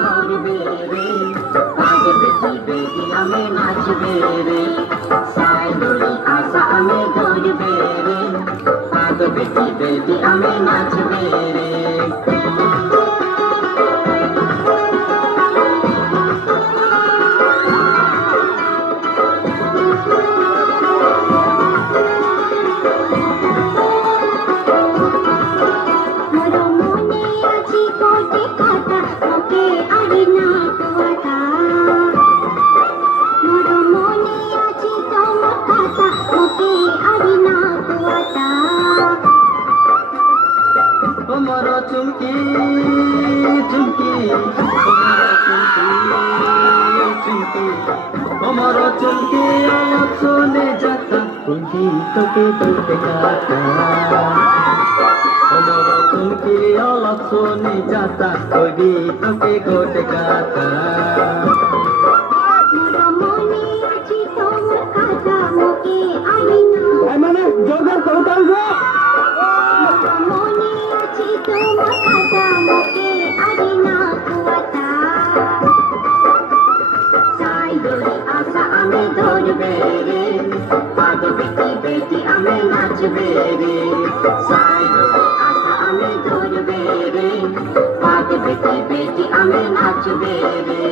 ধরবে রে আগে বেটি বেটি আমি নাচবে রে সাইদুলি আশা আমি ধরবে রে আগে বেটি বেটি আমি নাচবে রে তোমার চুমকি চুমকি চুমকি তোমার চুমকি আওয়াজ শুনে যাতা চুমকি তোকে তোকে কাটা তোমার চুমকি আওয়াজ শুনে যাতা কবি তোকে গোটে কাটা মানে জোগাড় করতাম গো আমি ধরবে রে আগে বেটি বেটি আমি নাচবে রে সাইদুলি আশা আমি ধরবে রে আগে বেটি বেটি আমি নাচবে রে